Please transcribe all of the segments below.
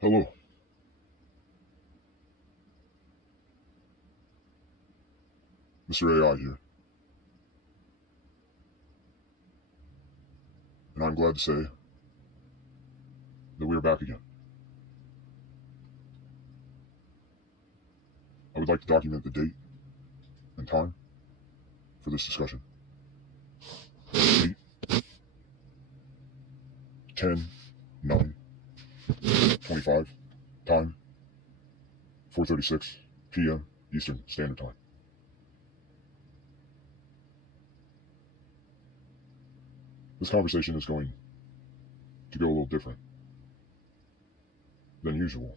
Hello, Mr. AI here, and I'm glad to say that we are back again. I would like to document the date and time for this discussion. Date 10 9 25. Time 4:36 p.m. Eastern Standard Time. This conversation is going to go a little different than usual.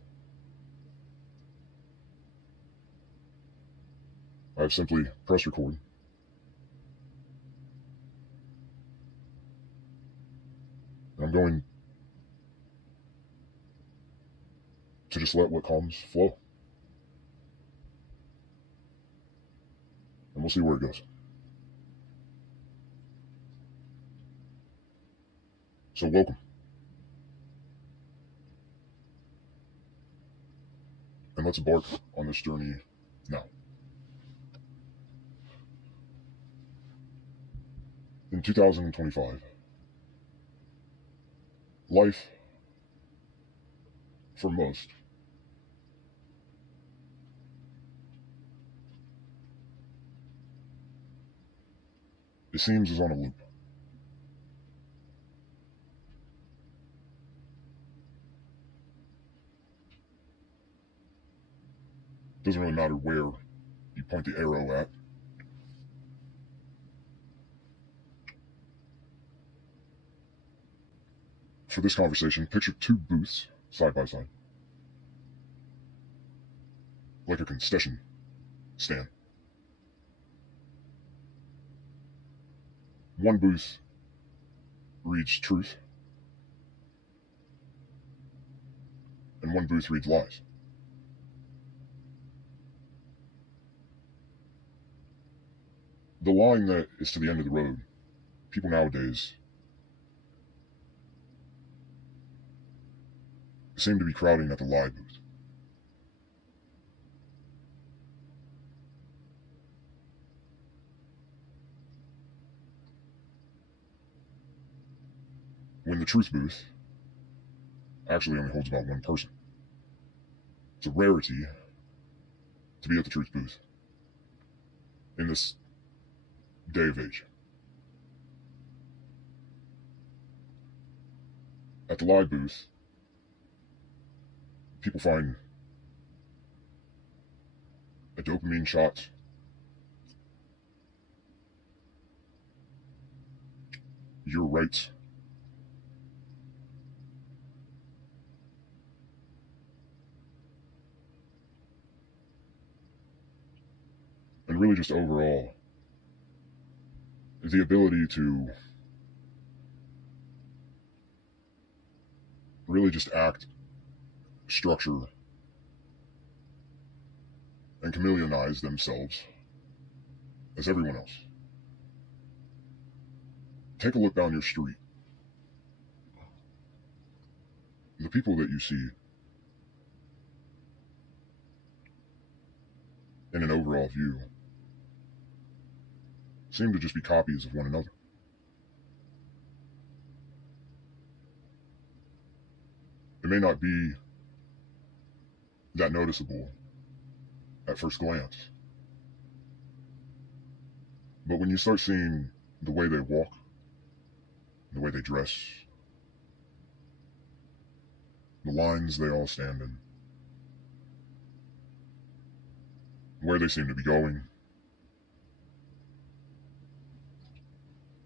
I've simply pressed record, and I'm going to just let what comes flow, and we'll see where it goes. So, welcome, and let's embark on this journey now. In 2025, life, for most, it seems is on a loop. Doesn't really matter where you point the arrow at. For this conversation, picture two booths side by side, like a concession stand. One booth reads truth, and one booth reads lies. The line that is to the end of the road, people nowadays seem to be crowding at the lie booth. When the truth booth actually only holds about one person. It's a rarity to be at the truth booth in this day of age. At the lie booth, people find a dopamine shot, your rights, and really just overall the ability to really just act, structure, and chameleonize themselves as everyone else. Take a look down your street. The people that you see in an overall view seem to just be copies of one another. It may not be that noticeable at first glance, but when you start seeing the way they walk, the way they dress, the lines they all stand in, where they seem to be going,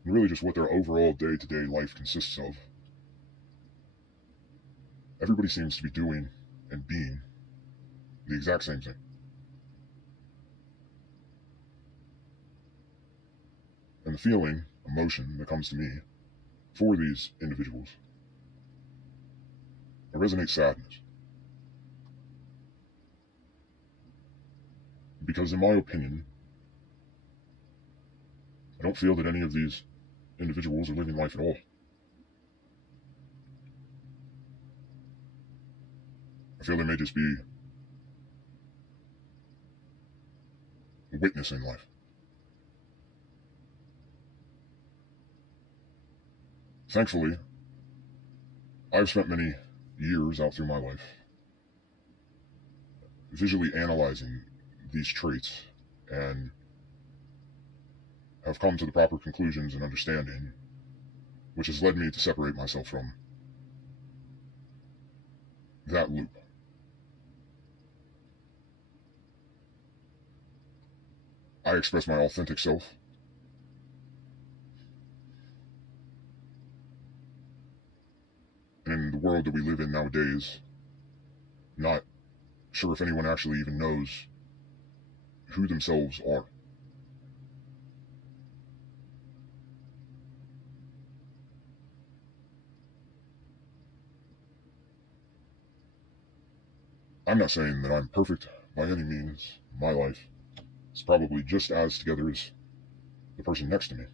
and really just what their overall day-to-day life consists of, everybody seems to be doing and being the exact same thing. And the feeling, emotion that comes to me for these individuals, it resonates sadness. Because in my opinion, I don't feel that any of these individuals are living life at all. I feel they may just be witnessing life. Thankfully, I've spent many years out through my life visually analyzing these traits and have come to the proper conclusions and understanding, which has led me to separate myself from that loop. I express my authentic self. And in the world that we live in nowadays, not sure if anyone actually even knows who themselves are. I'm not saying that I'm perfect by any means. My life is probably just as together as the person next to me.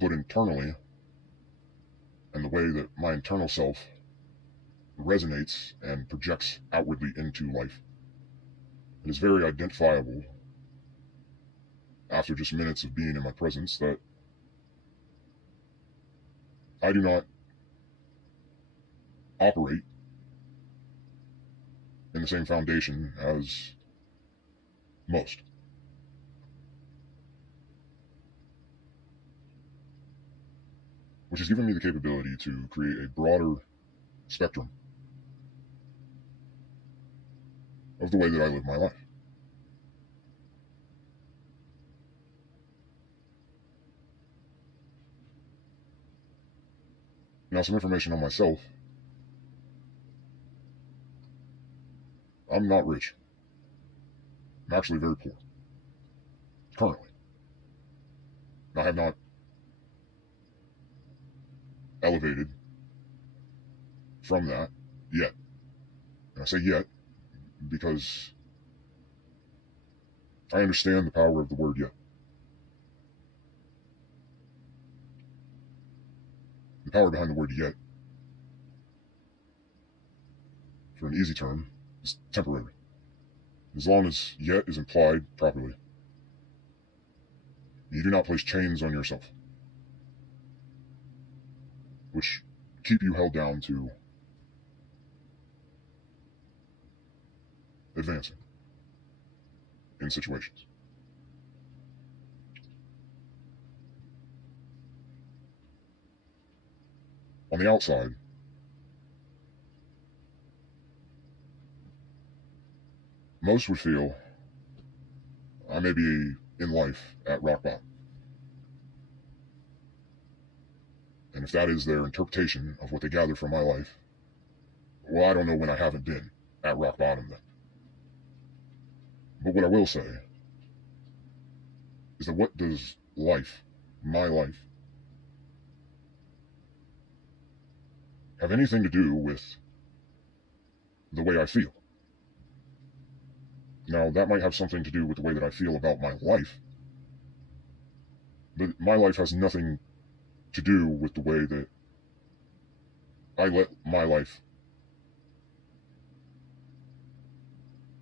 But internally, and the way that my internal self resonates and projects outwardly into life, it is very identifiable after just minutes of being in my presence that I do not operate in the same foundation as most. Which has given me the capability to create a broader spectrum of the way that I live my life. Now, some information on myself. I'm not rich. I'm actually very poor. Currently. I have not elevated from that yet. And I say yet because I understand the power of the word yet. The power behind the word yet, for an easy term, is temporary. As long as yet is implied properly, you do not place chains on yourself, which keep you held down to advancing in situations. On the outside, most would feel I may be in life at rock bottom. And if that is their interpretation of what they gather from my life, well, I don't know when I haven't been at rock bottom then. But what I will say is that what does life, my life, have anything to do with the way I feel? Now, that might have something to do with the way that I feel about my life, but my life has nothing to do with the way that I let my life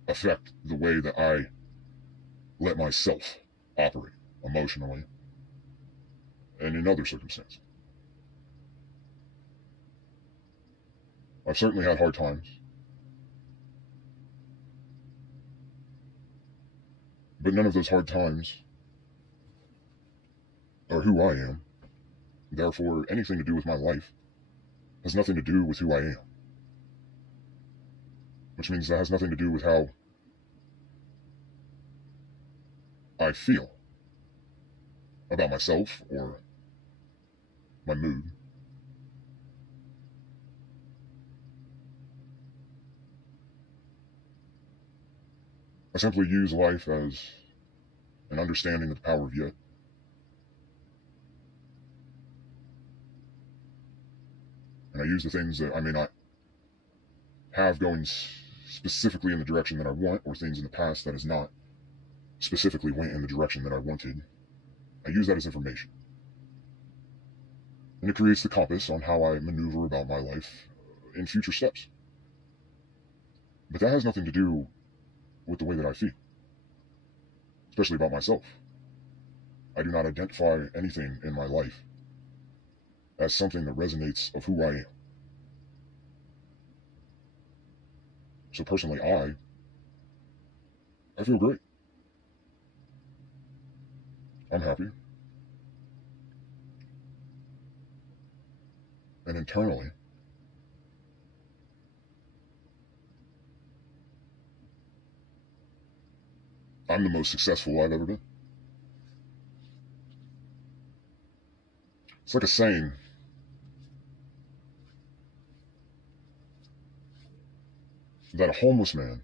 affect the way that I let myself operate emotionally and in other circumstances. I've certainly had hard times, but none of those hard times are who I am. Therefore, anything to do with my life has nothing to do with who I am. Which means that has nothing to do with how I feel about myself or my mood. I simply use life as an understanding of the power of yet. And I use the things that I may not have going specifically in the direction that I want, or things in the past that has not specifically went in the direction that I wanted. I use that as information. And it creates the compass on how I maneuver about my life in future steps. But that has nothing to do with the way that I feel, especially about myself. I do not identify anything in my life as something that resonates of who I am. So personally, I feel great. I'm happy. And internally, I'm the most successful I've ever been. It's like a saying that a homeless man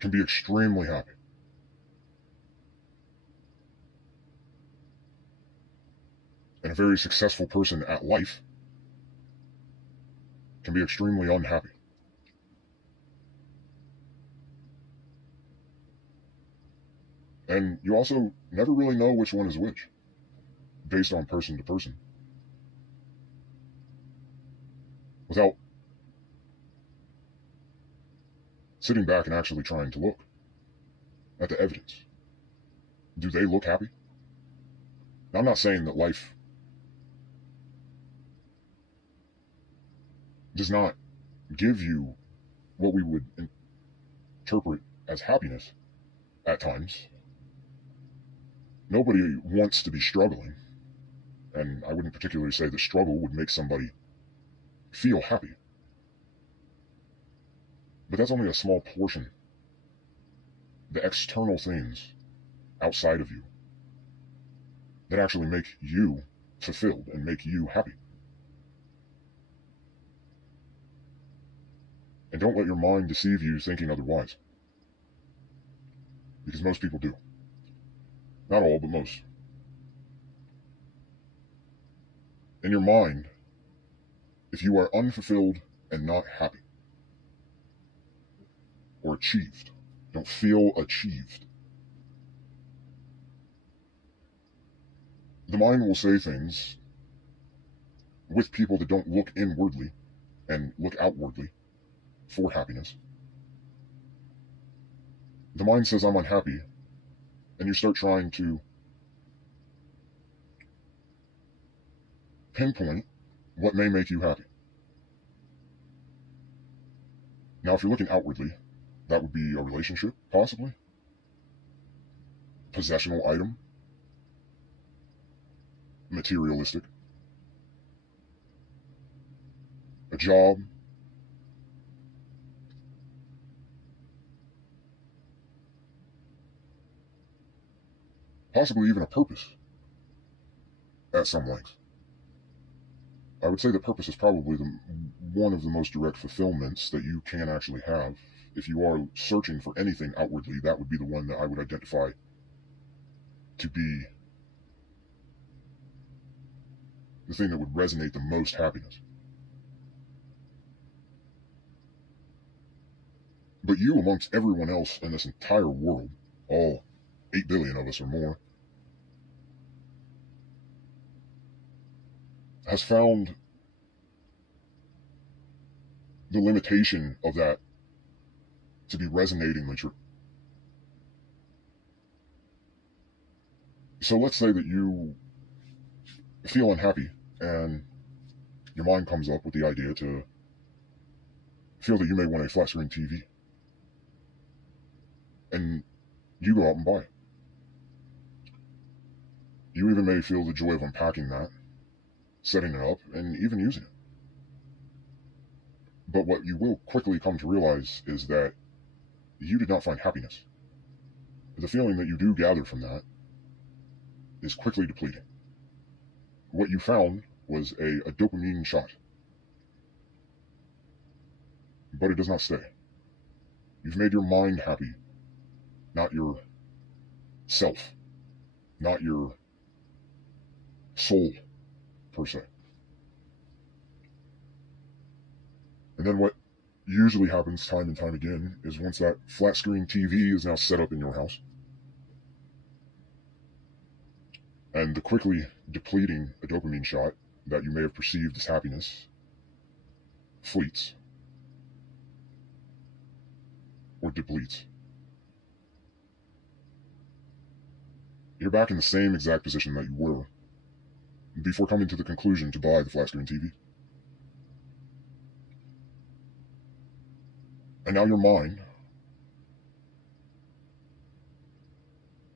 can be extremely happy. And a very successful person at life can be extremely unhappy. And you also never really know which one is which, based on person to person, without sitting back and actually trying to look at the evidence. Do they look happy? Now, I'm not saying that life does not give you what we would interpret as happiness at times. Nobody wants to be struggling, and I wouldn't particularly say that struggle would make somebody feel happy. But that's only a small portion. The external things outside of you that actually make you fulfilled and make you happy. And don't let your mind deceive you thinking otherwise. Because most people do. Not all, but most. In your mind, if you are unfulfilled and not happy, or achieved, don't feel achieved, the mind will say things with people that don't look inwardly and look outwardly for happiness. The mind says, I'm unhappy, and you start trying to pinpoint what may make you happy. Now, if you're looking outwardly, that would be a relationship, possibly. Possessional item. Materialistic. A job. Possibly even a purpose at some length. I would say that purpose is probably one of the most direct fulfillments that you can actually have. If you are searching for anything outwardly, that would be the one that I would identify to be the thing that would resonate the most happiness. But you, amongst everyone else in this entire world, all 8 billion of us or more, has found the limitation of that to be resonatingly true. So let's say that you feel unhappy and your mind comes up with the idea to feel that you may want a flat screen TV. And you go out and buy it. You even may feel the joy of unpacking that, setting it up, and even using it. But what you will quickly come to realize is that you did not find happiness. The feeling that you do gather from that is quickly depleting. What you found was a dopamine shot. But it does not stay. You've made your mind happy, not your self, not your soul, per se. And then what usually happens time and time again is once that flat screen TV is now set up in your house, And the quickly depleting a dopamine shot that you may have perceived as happiness fleets or depletes. You're back in the same exact position that you were before coming to the conclusion to buy the flat screen TV. And now your mind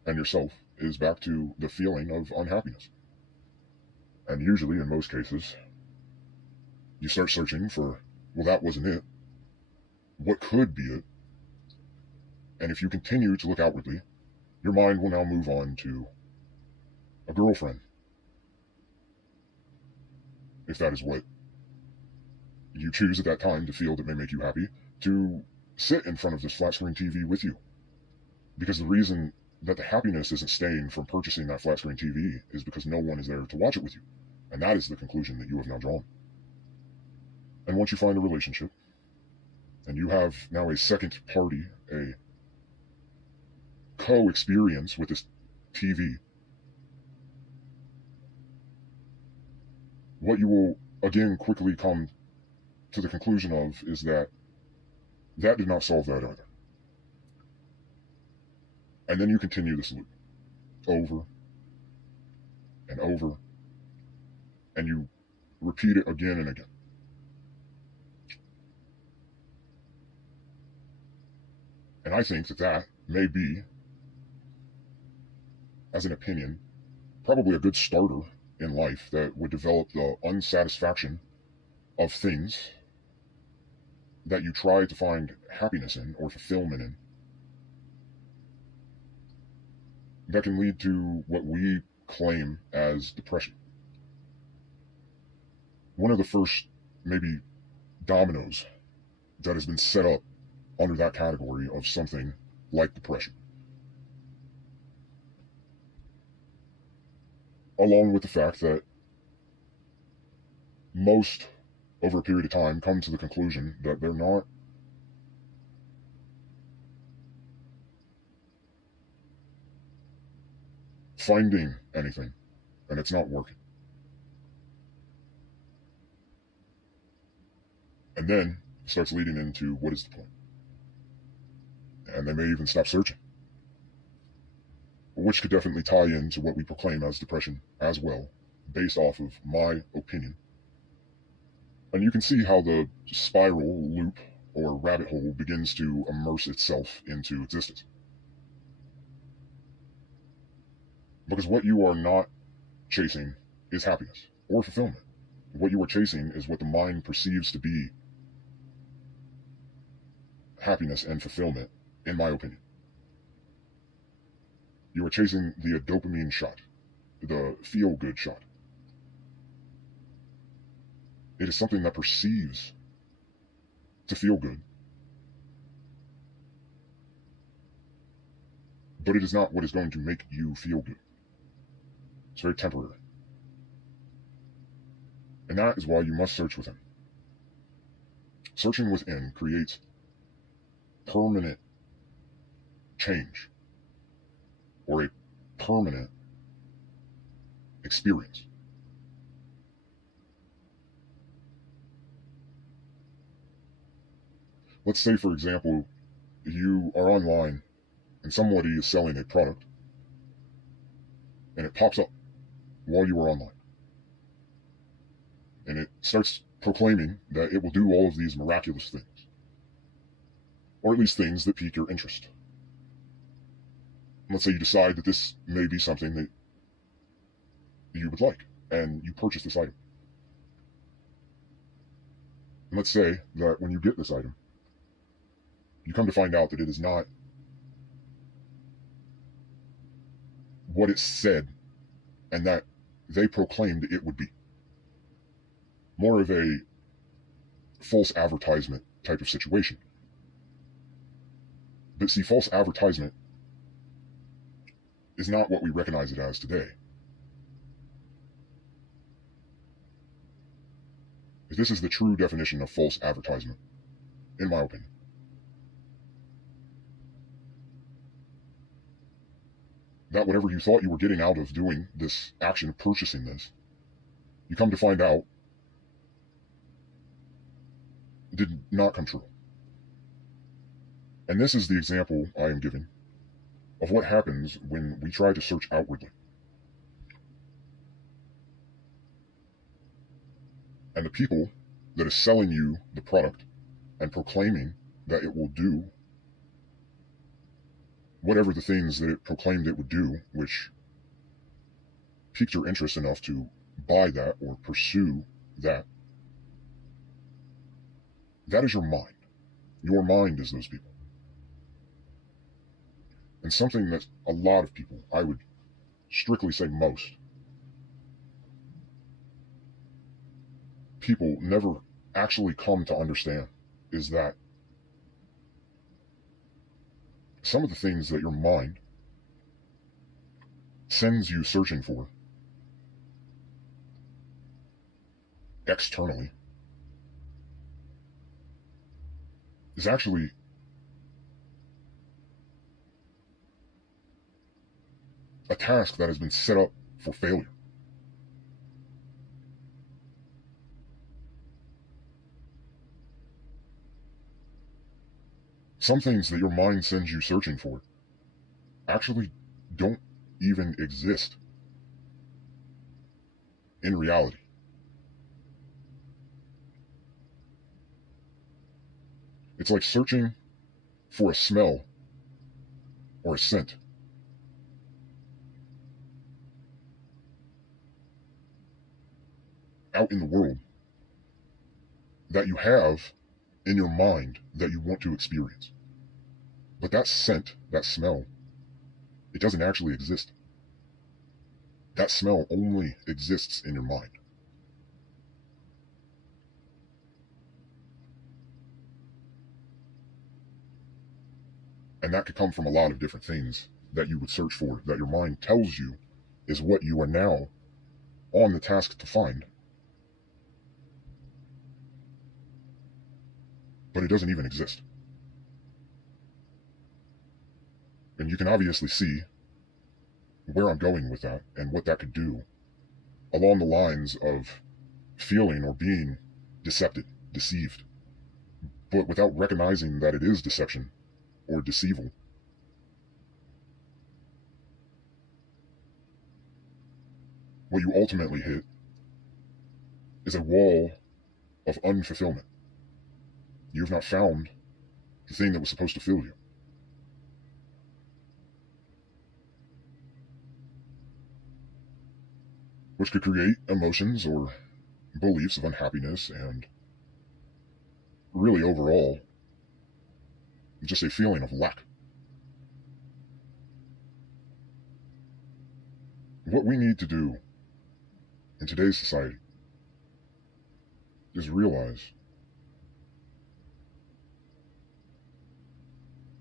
and yourself is back to the feeling of unhappiness. And usually, in most cases, you start searching for, well, that wasn't it. What could be it? And if you continue to look outwardly, your mind will now move on to a girlfriend, if that is what you choose at that time to feel that may make you happy, to sit in front of this flat screen TV with you. Because the reason that the happiness isn't staying from purchasing that flat screen TV is because no one is there to watch it with you. And that is the conclusion that you have now drawn. And once you find a relationship, and you have now a second party, a co-experience with this TV, what you will again quickly come to the conclusion of is that that did not solve that either. And then you continue this loop over and over, and you repeat it again and again. And I think that that may be, as an opinion, probably a good starter in life that would develop the unsatisfaction of things that you try to find happiness in or fulfillment in, that can lead to what we claim as depression. One of the first, maybe, dominoes that has been set up under that category of something like depression, along with the fact that most, over a period of time, come to the conclusion that they're not finding anything, and it's not working. And then it starts leading into, what is the point? And they may even stop searching, which could definitely tie into what we proclaim as depression as well, based off of my opinion. And you can see how the spiral, loop, or rabbit hole begins to immerse itself into existence. Because what you are not chasing is happiness or fulfillment. What you are chasing is what the mind perceives to be happiness and fulfillment, in my opinion. You are chasing the dopamine shot, the feel-good shot. It is something that perceives to feel good, but it is not what is going to make you feel good. It's very temporary. And that is why you must search within. Searching within creates permanent change, or a permanent experience. Let's say, for example, you are online and somebody is selling a product, and it pops up while you are online. And it starts proclaiming that it will do all of these miraculous things, or at least things that pique your interest. Let's say you decide that this may be something that you would like, and you purchase this item. And let's say that when you get this item, you come to find out that it is not what it said and that they proclaimed it would be. More of a false advertisement type of situation. But see, false advertisement is not what we recognize it as today. This is the true definition of false advertisement, in my opinion. that whatever you thought you were getting out of doing this action of purchasing this, you come to find out did not come true. And this is the example I am giving of what happens when we try to search outwardly. And the people that is selling you the product and proclaiming that it will do whatever the things that it proclaimed it would do, which piqued your interest enough to buy that or pursue that, that is your mind. Your mind is those people. And something that a lot of people, I would strictly say most, people never actually come to understand is that some of the things that your mind sends you searching for externally is actually a task that has been set up for failure. Some things that your mind sends you searching for actually don't even exist in reality. It's like searching for a smell or a scent. Out in the world that you have in your mind that you want to experience. But that scent, that smell, it doesn't actually exist. That smell only exists in your mind. And that could come from a lot of different things that you would search for, that your mind tells you is what you are now on the task to find. But it doesn't even exist. And you can obviously see where I'm going with that and what that could do along the lines of feeling or being deceived, but without recognizing that it is deception or deceival. What you ultimately hit is a wall of unfulfillment. You have not found the thing that was supposed to fill you. Which could create emotions or beliefs of unhappiness and really overall just a feeling of lack. What we need to do in today's society is realize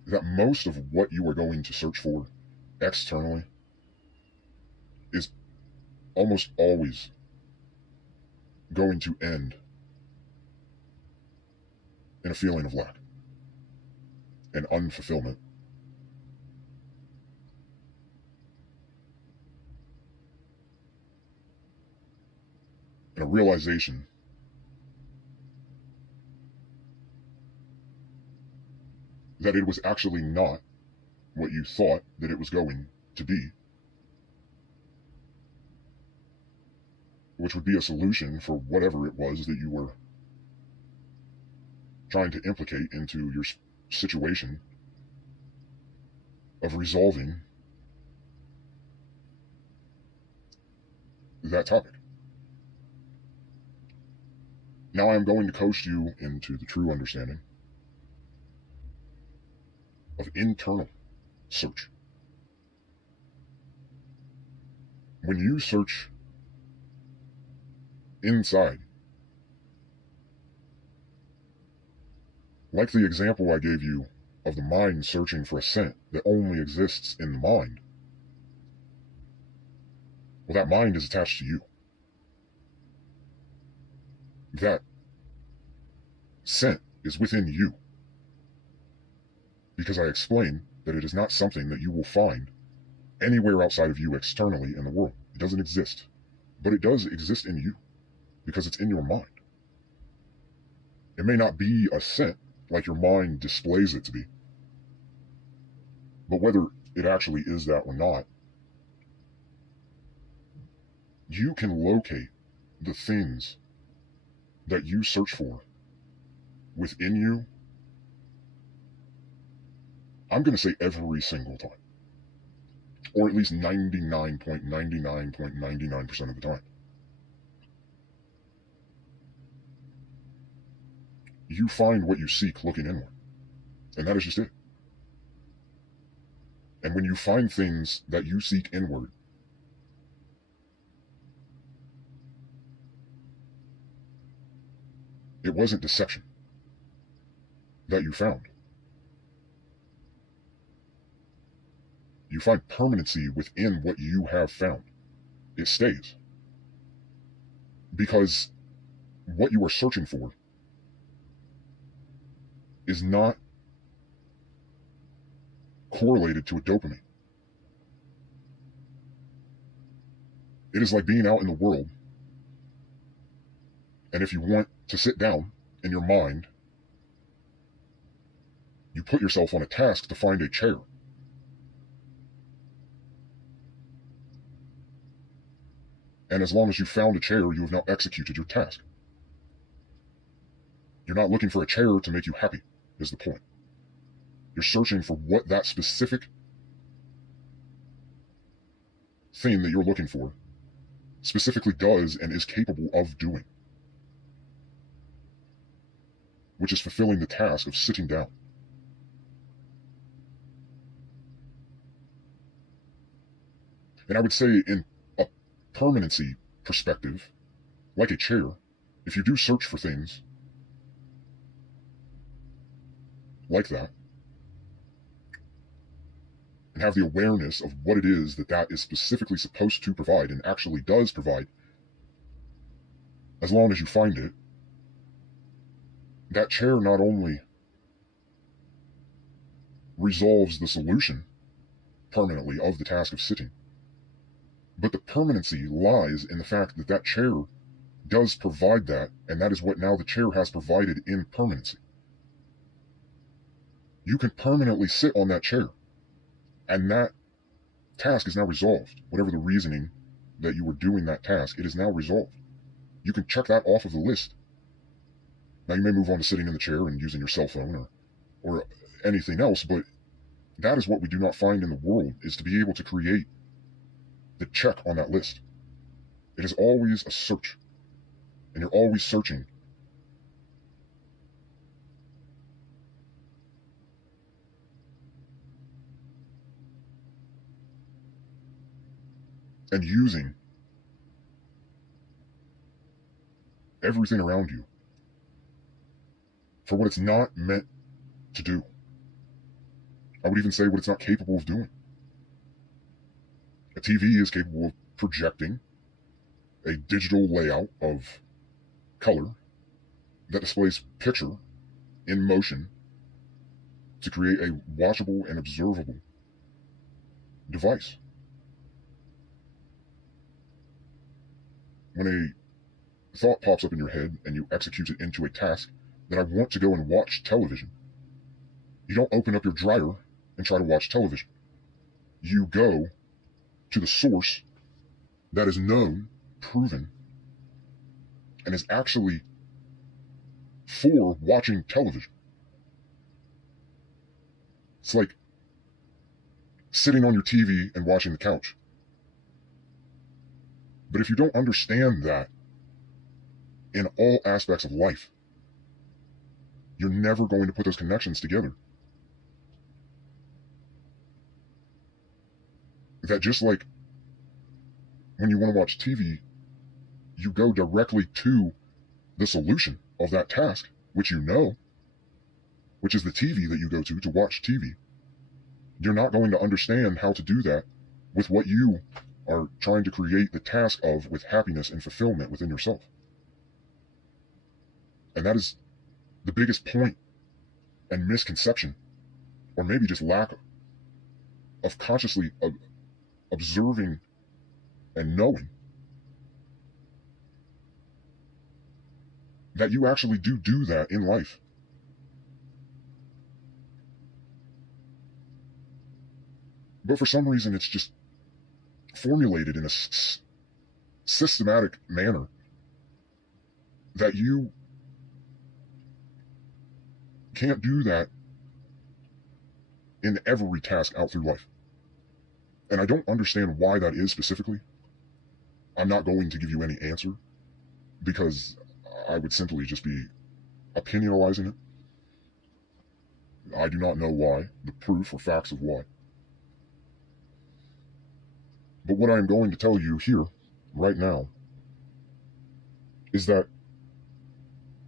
that most of what you are going to search for externally is almost always going to end in a feeling of lack and unfulfillment. And a realization that it was actually not what you thought that it was going to be, which would be a solution for whatever it was that you were trying to implicate into your situation of resolving that topic. Now I am going to coast you into the true understanding of internal search. When you search inside, like the example I gave you of the mind searching for a scent that only exists in the mind, well, that mind is attached to you. That scent is within you. Because I explained that it is not something that you will find anywhere outside of you externally in the world. It doesn't exist. But it does exist in you because it's in your mind. It may not be a scent like your mind displays it to be, but whether it actually is that or not, you can locate the things that you search for within you. I'm going to say every single time, or at least 99.99.99% of the time. You find what you seek looking inward, and that is just it. And when you find things that you seek inward, it wasn't deception that you found. You find permanency within what you have found. It stays. Because what you are searching for is not correlated to a dopamine. It is like being out in the world, and if you want to sit down in your mind, you put yourself on a task to find a chair. And as long as you found a chair, you have now executed your task. You're not looking for a chair to make you happy, is the point. You're searching for what that specific thing that you're looking for specifically does and is capable of doing, which is fulfilling the task of sitting down. And I would say in a permanency perspective, like a chair, if you do search for things like that, and have the awareness of what it is that that is specifically supposed to provide and actually does provide, as long as you find it, that chair not only resolves the solution permanently of the task of sitting, but the permanency lies in the fact that that chair does provide that, and that is what now the chair has provided in permanency. You can permanently sit on that chair, and that task is now resolved. Whatever the reasoning that you were doing that task, it is now resolved. You can check that off of the list. Now you may move on to sitting in the chair and using your cell phone or anything else, but that is what we do not find in the world, is to be able to create the check on that list. It is always a search, and you're always searching. And using everything around you for what it's not meant to do. I would even say what it's not capable of doing. A TV is capable of projecting a digital layout of color that displays picture in motion to create a watchable and observable device. When a thought pops up in your head and you execute it into a task, that I want to go and watch television, you don't open up your dryer and try to watch television. You go to the source that is known, proven, and is actually for watching television. It's like sitting on your TV and watching the couch. But if you don't understand that in all aspects of life, you're never going to put those connections together. That just like when you want to watch TV, you go directly to the solution of that task, which you know, which is the TV that you go to watch TV. You're not going to understand how to do that with what you are trying to create the task of with happiness and fulfillment within yourself. And that is the biggest point and misconception, or maybe just lack of consciously observing and knowing that you actually do that in life. But for some reason, it's just formulated in a systematic manner that you can't do that in every task out through life. And I don't understand why that is specifically. I'm not going to give you any answer because I would simply just be opinionalizing it. I do not know why, the proof or facts of why. But what I am going to tell you here, right now, is that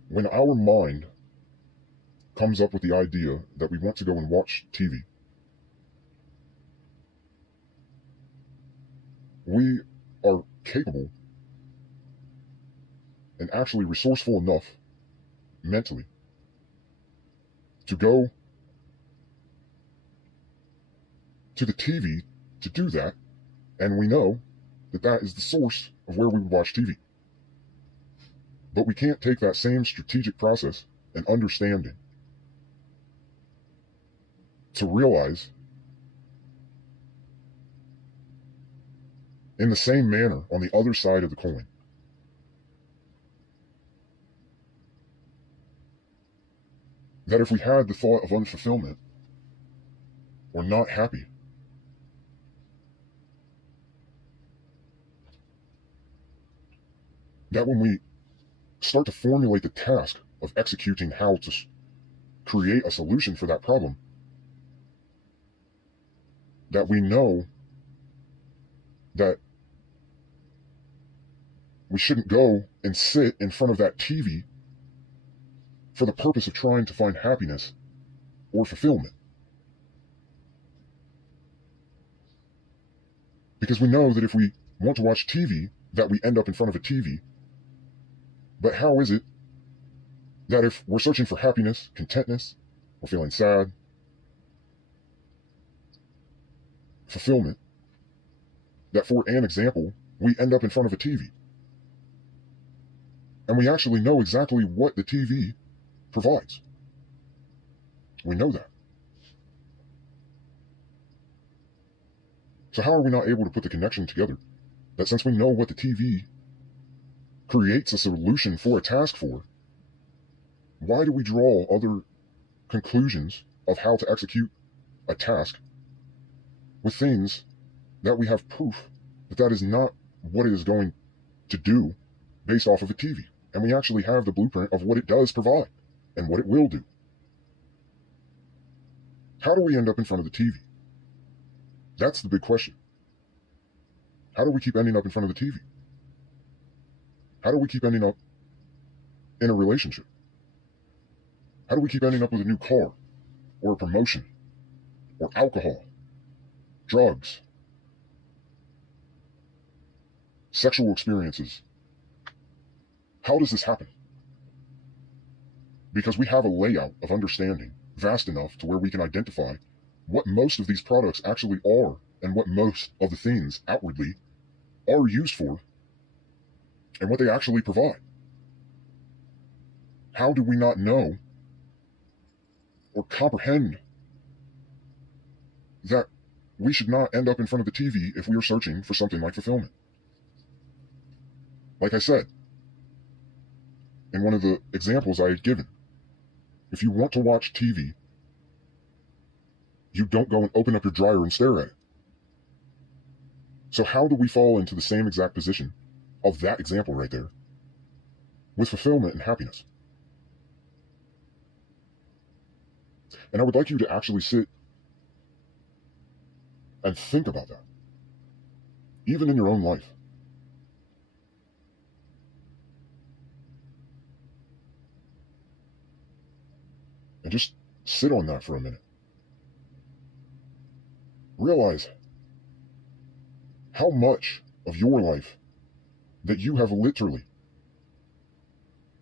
when our mind comes up with the idea that we want to go and watch TV, we are capable and actually resourceful enough mentally to go to the TV to do that, and we know that that is the source of where we would watch TV. But we can't take that same strategic process and understanding to realize in the same manner on the other side of the coin that if we had the thought of unfulfillment or not happy, that when we start to formulate the task of executing how to create a solution for that problem, that we know that we shouldn't go and sit in front of that TV for the purpose of trying to find happiness or fulfillment. Because we know that if we want to watch TV, that we end up in front of a TV. But how is it that if we're searching for happiness, contentness, we're feeling sad, fulfillment, that for an example, we end up in front of a TV? And we actually know exactly what the TV provides. We know that. So how are we not able to put the connection together that since we know what the TV creates a solution for a task for, why do we draw other conclusions of how to execute a task with things that we have proof that that is not what it is going to do based off of a TV? And we actually have the blueprint of what it does provide and what it will do. How do we end up in front of the TV? That's the big question. How do we keep ending up in front of the TV? How do we keep ending up in a relationship? How do we keep ending up with a new car or a promotion or alcohol, drugs, sexual experiences? How does this happen? Because we have a layout of understanding vast enough to where we can identify what most of these products actually are and what most of the things outwardly are used for and what they actually provide. How do we not know or comprehend that we should not end up in front of the TV if we are searching for something like fulfillment? Like I said, in one of the examples I had given, if you want to watch TV, you don't go and open up your dryer and stare at it. So how do we fall into the same exact position of that example right there with fulfillment and happiness? And I would like you to actually sit and think about that, even in your own life. And just sit on that for a minute. Realize how much of your life that you have literally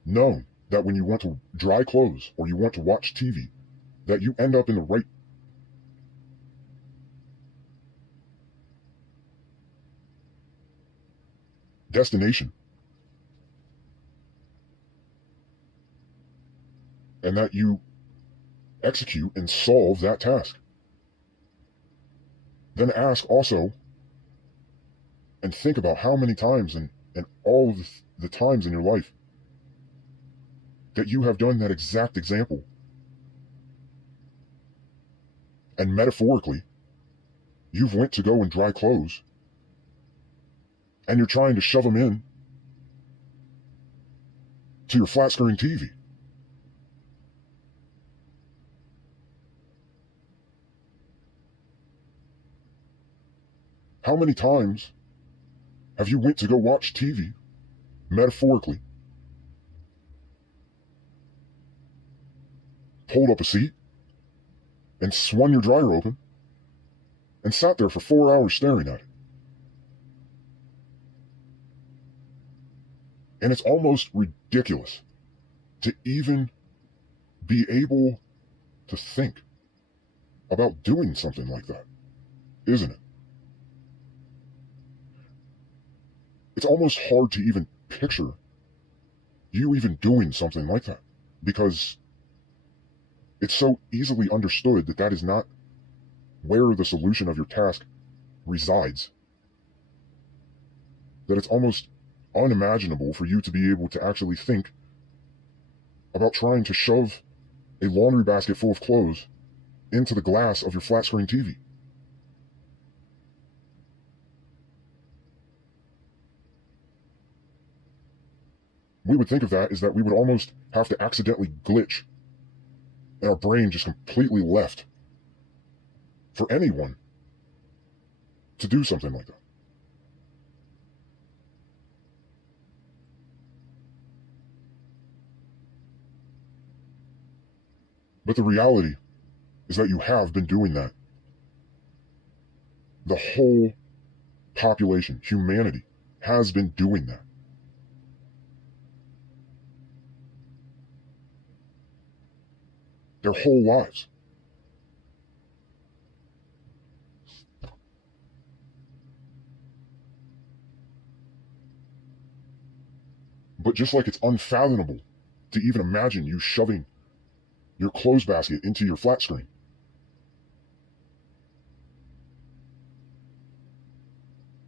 known that when you want to dry clothes or you want to watch TV, that you end up in the right destination, and that you execute and solve that task. Then ask also and think about how many times and all of the times in your life that you have done that exact example. And metaphorically, you've went to go and dry clothes and you're trying to shove them in to your flat screen TV. How many times have you went to go watch TV, metaphorically, pulled up a seat and swung your dryer open and sat there for 4 hours staring at it? And it's almost ridiculous to even be able to think about doing something like that, isn't it? It's almost hard to even picture you even doing something like that, because it's so easily understood that that is not where the solution of your task resides, that it's almost unimaginable for you to be able to actually think about trying to shove a laundry basket full of clothes into the glass of your flat screen TV. We would think of that as that we would almost have to accidentally glitch and our brain just completely left for anyone to do something like that. But the reality is that you have been doing that. The whole population, humanity, has been doing that. Their whole lives. But just like it's unfathomable to even imagine you shoving your clothes basket into your flat screen,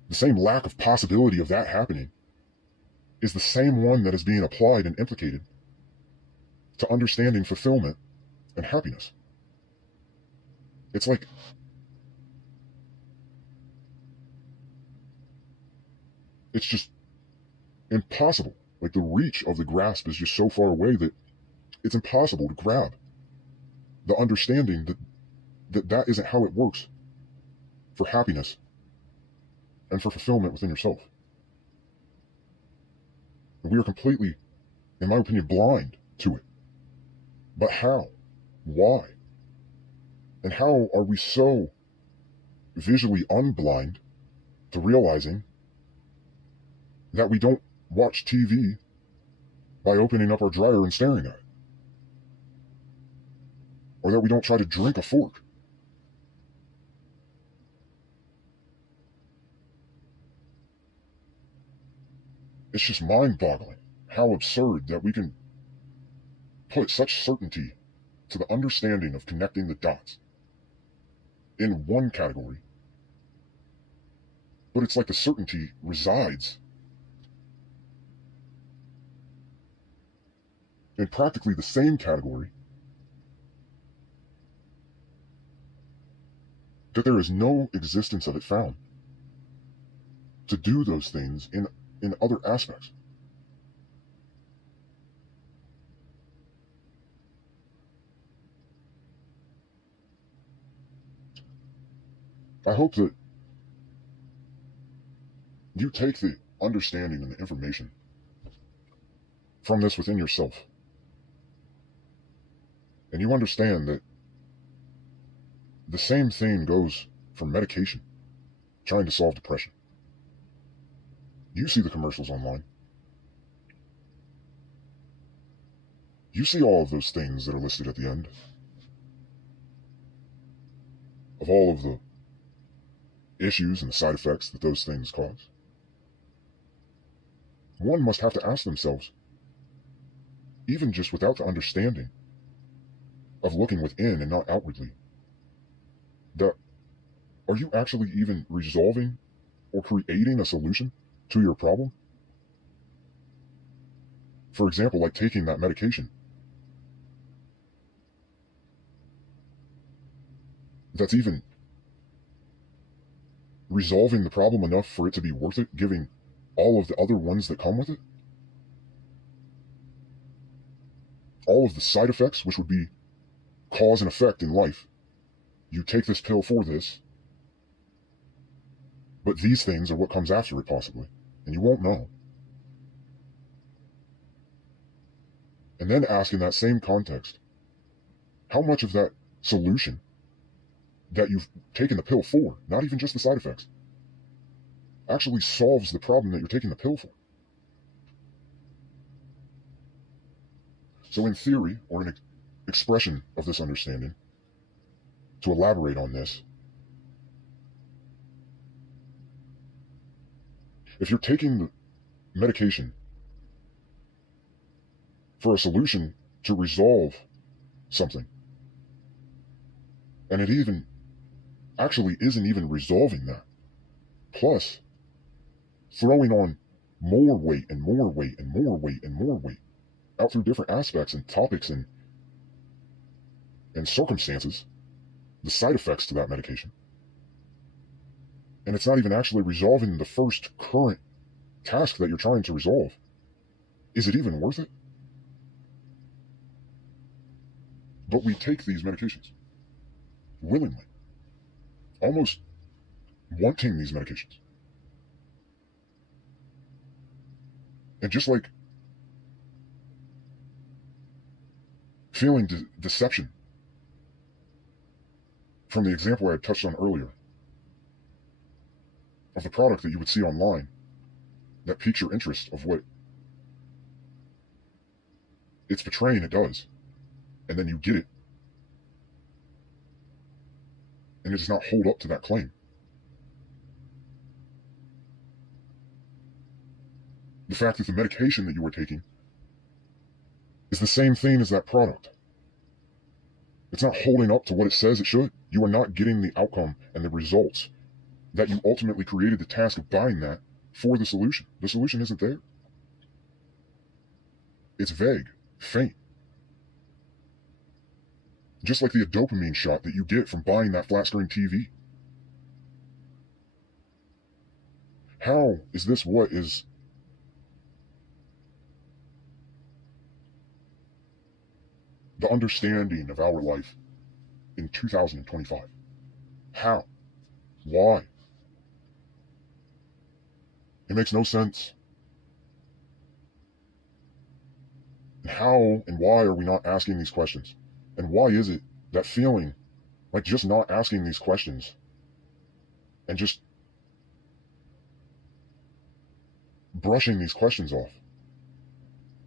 the same lack of possibility of that happening is the same one that is being applied and implicated to understanding fulfillment and happiness. It's like it's just impossible. Like the reach of the grasp is just so far away that it's impossible to grab the understanding that isn't how it works for happiness and for fulfillment within yourself. We are completely, in my opinion, blind to it. But how? Why? And how are we so visually unblind to realizing that we don't watch TV by opening up our dryer and staring at it? Or that we don't try to drink a fork? It's just mind-boggling how absurd that we can put such certainty to the understanding of connecting the dots in one category, but it's like the certainty resides in practically the same category, that there is no existence of it found to do those things in other aspects. I hope that you take the understanding and the information from this within yourself, and you understand that the same thing goes for medication trying to solve depression. You see the commercials online. You see all of those things that are listed at the end of all of the issues and the side effects that those things cause. one must have to ask themselves, even just without the understanding of looking within and not outwardly, that are you actually even resolving or creating a solution to your problem? For example, like taking that medication. That's even resolving the problem enough for it to be worth it, giving all of the other ones that come with it? All of the side effects, which would be cause and effect in life. You take this pill for this, but these things are what comes after it, possibly, and you won't know. And then ask in that same context, how much of that solution that you've taken the pill for, not even just the side effects, actually solves the problem that you're taking the pill for? So in theory, or in expression of this understanding, to elaborate on this, if you're taking the medication for a solution to resolve something, and it even actually isn't even resolving that, plus throwing on more weight and more weight and more weight and more weight out through different aspects and topics and circumstances, the side effects to that medication, and it's not even actually resolving the first current task that you're trying to resolve, is it even worth it? But we take these medications willingly, almost wanting these medications. And just like feeling deception from the example I had touched on earlier of the product that you would see online that piques your interest of what it's portraying it does, and then you get it, and it does not hold up to that claim. The fact that the medication that you are taking is the same thing as that product. It's not holding up to what it says it should. You are not getting the outcome and the results that you ultimately created the task of buying that for the solution. The solution isn't there. It's vague, faint. Just like the dopamine shot that you get from buying that flat screen TV. How is this what is the understanding of our life in 2025? How? Why? It makes no sense. And how and why are we not asking these questions? And why is it that feeling like just not asking these questions and just brushing these questions off,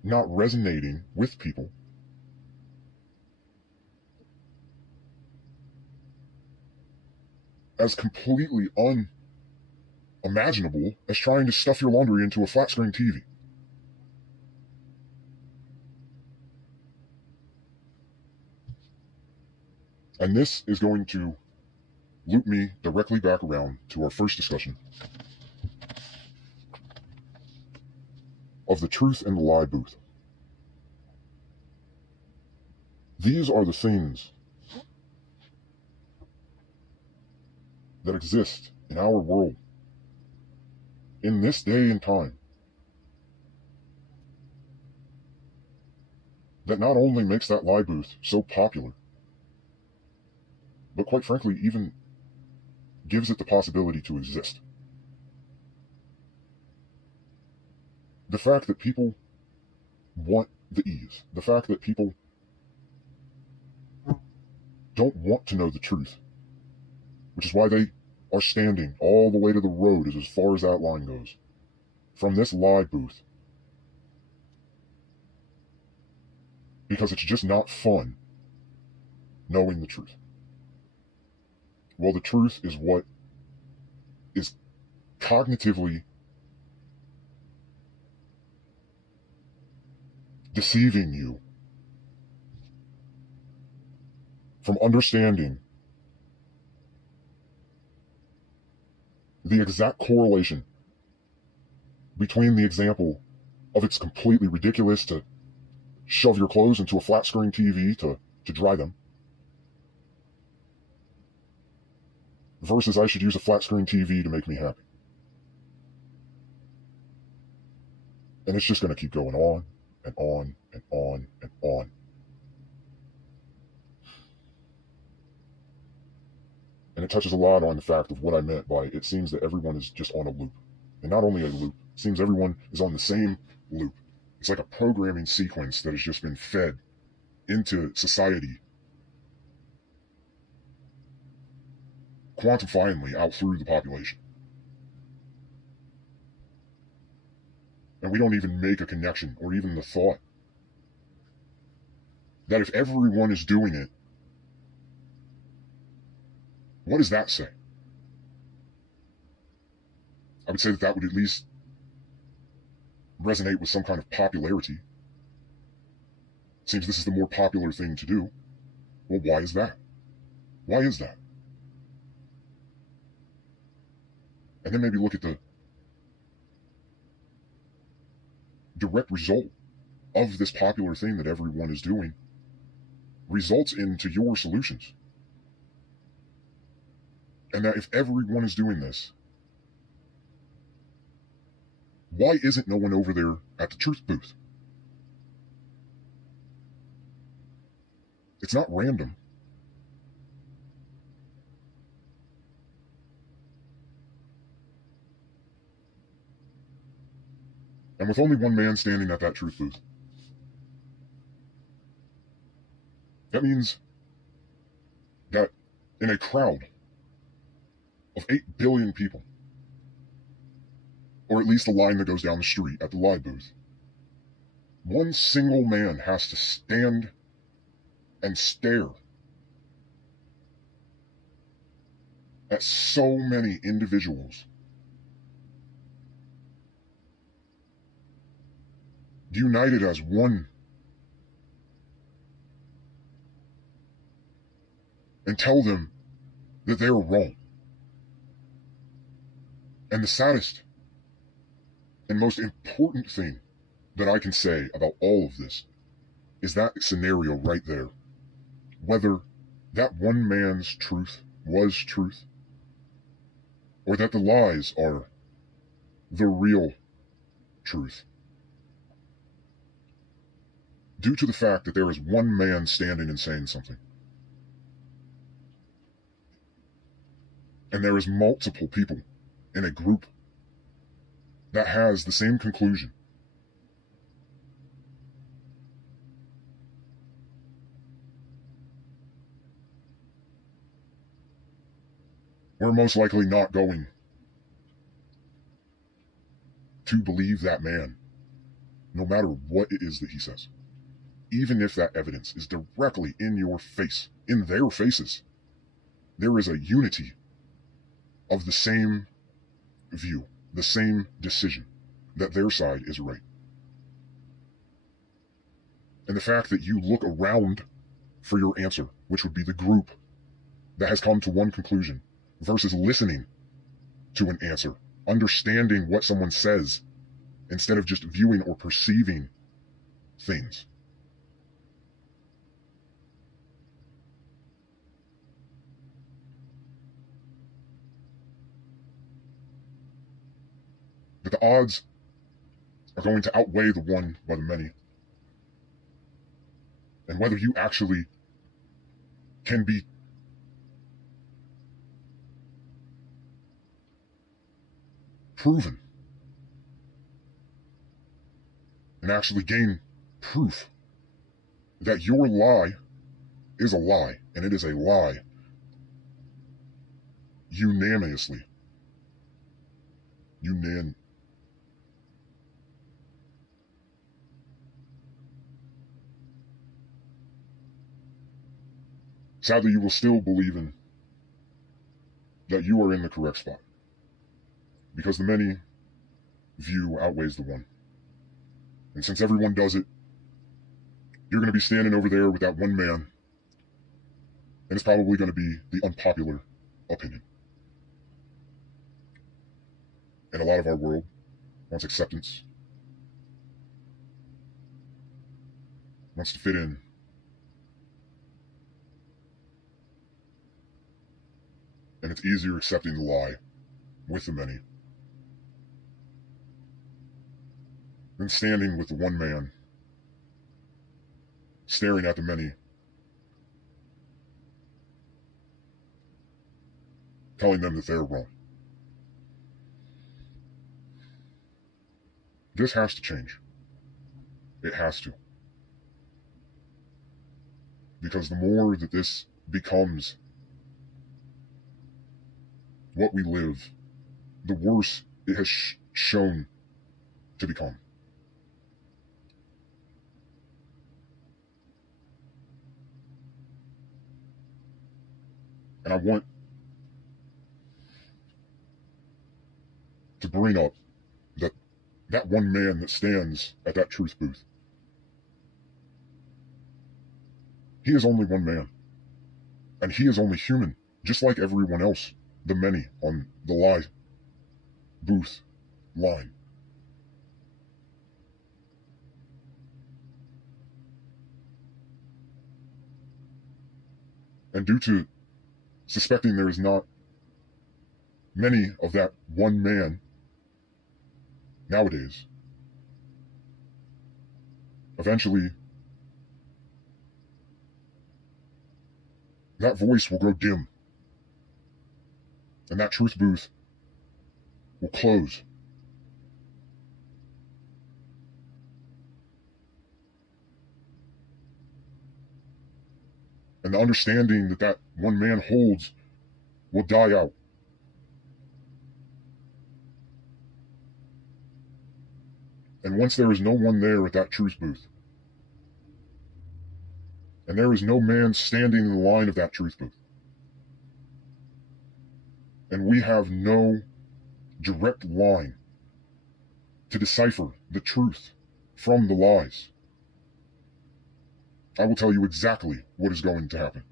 not resonating with people, as completely unimaginable as trying to stuff your laundry into a flat screen TV? And this is going to loop me directly back around to our first discussion of the truth and the lie booth. These are the things that exist in our world in this day and time that not only makes that lie booth so popular, but quite frankly, even gives it the possibility to exist. The fact that people want the ease, the fact that people don't want to know the truth, which is why they are standing all the way to the road as far as that line goes, from this lie booth, because it's just not fun knowing the truth. Well, the truth is what is cognitively deceiving you from understanding the exact correlation between the example of it's completely ridiculous to shove your clothes into a flat screen TV to dry them, versus I should use a flat screen TV to make me happy. And it's just going to keep going on and on and on and on. And it touches a lot on the fact of what I meant by it seems that everyone is just on a loop. And not only a loop, it seems everyone is on the same loop. It's like a programming sequence that has just been fed into society quantifiably out through the population. And we don't even make a connection or even the thought that if everyone is doing it, what does that say? I would say that would at least resonate with some kind of popularity. It seems this is the more popular thing to do. Well, why is that? Why is that? And then maybe look at the direct result of this popular thing that everyone is doing results into your solutions. And that if everyone is doing this, why isn't no one over there at the truth booth? It's not random. And with only one man standing at that truth booth, that means that in a crowd of 8 billion people, or at least the line that goes down the street at the live booth, one single man has to stand and stare at so many individuals united as one and tell them that they're wrong. And the saddest and most important thing that I can say about all of this is that scenario right there. Whether that one man's truth was truth, or that the lies are the real truth. Due to the fact that there is one man standing and saying something, and there is multiple people in a group that has the same conclusion, we're most likely not going to believe that man, no matter what it is that he says. Even if that evidence is directly in your face, in their faces, there is a unity of the same view, the same decision, that their side is right. And the fact that you look around for your answer, which would be the group that has come to one conclusion, versus listening to an answer, understanding what someone says, instead of just viewing or perceiving things. But the odds are going to outweigh the one by the many. And whether you actually can be proven and actually gain proof that your lie is a lie, and it is a lie unanimously. Sadly, you will still believe in that you are in the correct spot, because the many view outweighs the one. And since everyone does it, You're going to be standing over there with that one man, and it's probably going to be the unpopular opinion. And a lot of our world wants acceptance, wants to fit in. And it's easier accepting the lie with the many than standing with the one man, staring at the many, telling them that they're wrong. This has to change. It has to. Because the more that this becomes what we live, the worse it has shown to become. And I want to bring up that one man that stands at that truth booth. He is only one man. And he is only human, just like everyone else, the many on the lie booth line. And due to suspecting there is not many of that one man nowadays, eventually that voice will grow dim, and that truth booth will close. And the understanding that that one man holds will die out. And once there is no one there at that truth booth, and there is no man standing in the line of that truth booth, and we have no direct line to decipher the truth from the lies, I will tell you exactly what is going to happen.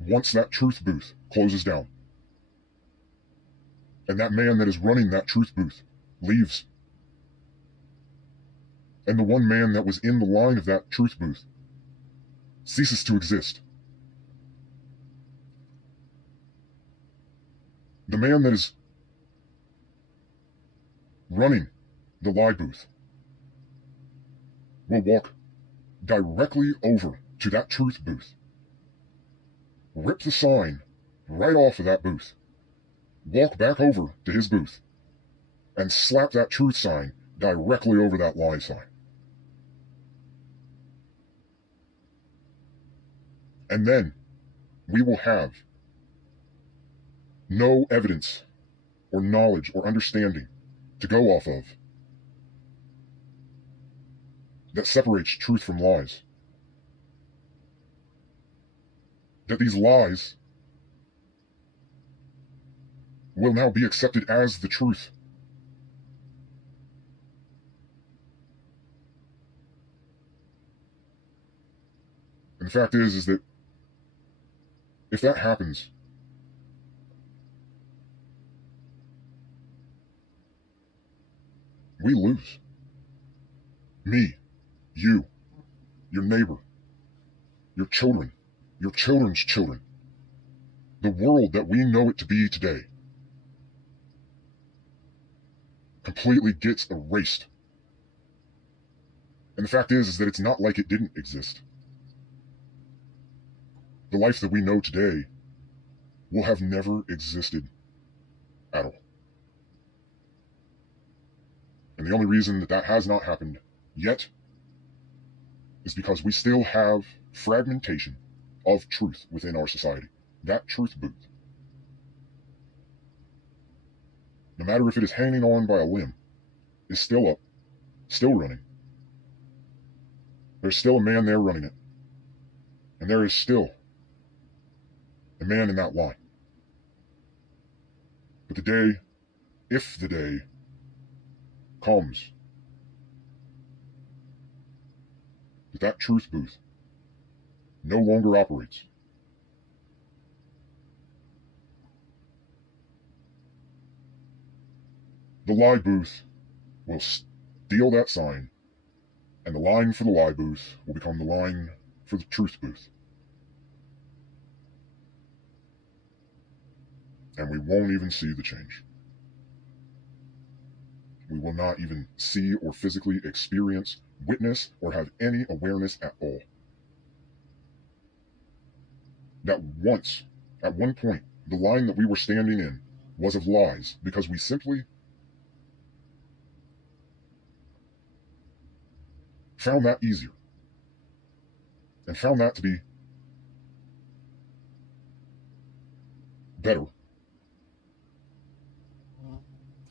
Once that truth booth closes down, and that man that is running that truth booth leaves, and the one man that was in the line of that truth booth ceases to exist, the man that is running the lie booth will walk directly over to that truth booth, rip the sign right off of that booth, walk back over to his booth, and slap that truth sign directly over that lie sign. And then we will have no evidence or knowledge or understanding to go off of that separates truth from lies. That these lies will now be accepted as the truth. And the fact is that if that happens, we lose. Me, you, your neighbor, your children, your children's children, the world that we know it to be today completely gets erased. And the fact is that it's not like it didn't exist. The life that we know today will have never existed at all. And the only reason that that has not happened yet is because we still have fragmentation of truth within our society. That truth booth, no matter if it is hanging on by a limb, is still up, still running. There's still a man there running it. And there is still a man in that line. But the day, if the day comes But that truth booth no longer operates. The lie booth will steal that sign, and the line for the lie booth will become the line for the truth booth. And we won't even see the change. We will not even see or physically experience, witness, or have any awareness at all. That once, at one point, the line that we were standing in was of lies because we simply found that easier and found that to be better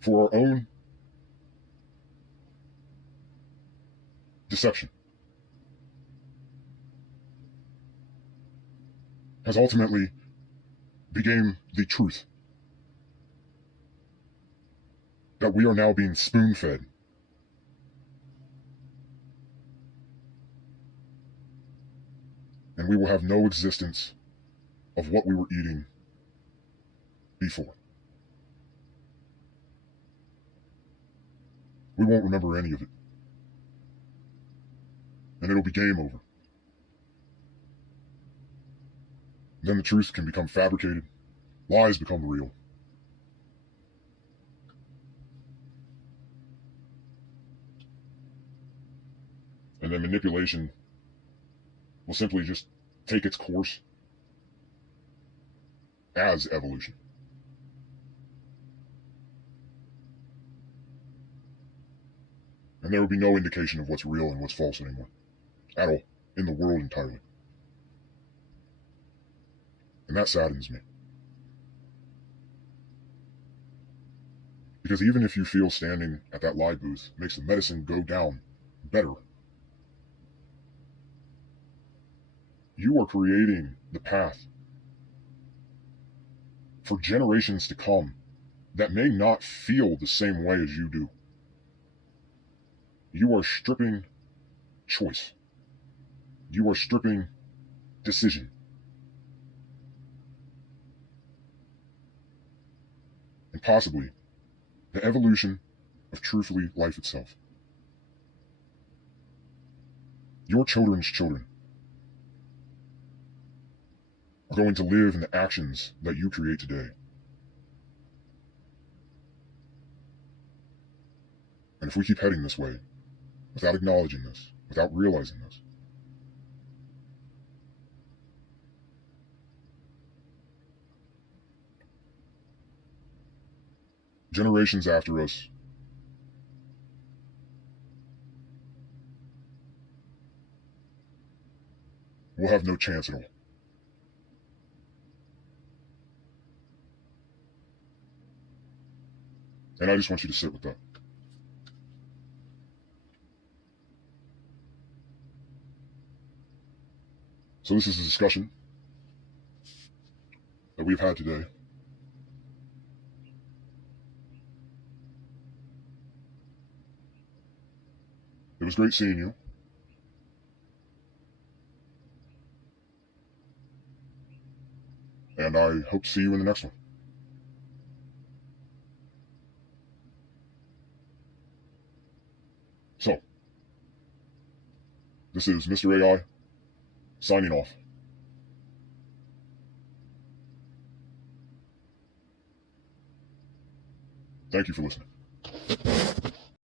for our own deception, has ultimately became the truth that we are now being spoon-fed. And we will have no existence of what we were eating before. We won't remember any of it. And it'll be game over. Then the truth can become fabricated, lies become real. And then manipulation will simply just take its course as evolution. And there will be no indication of what's real and what's false anymore, at all, in the world entirely. And that saddens me. Because even if you feel standing at that lie booth makes the medicine go down better, you are creating the path for generations to come that may not feel the same way as you do. You are stripping choice. You are stripping decision. And possibly the evolution of truthfully life itself. Your children's children are going to live in the actions that you create today. And if we keep heading this way, without acknowledging this, without realizing this, generations after us will have no chance at all. And I just want you to sit with that. So this is a discussion that we've had today. It was great seeing you. And I hope to see you in the next one. So, this is Mr. AI signing off. Thank you for listening.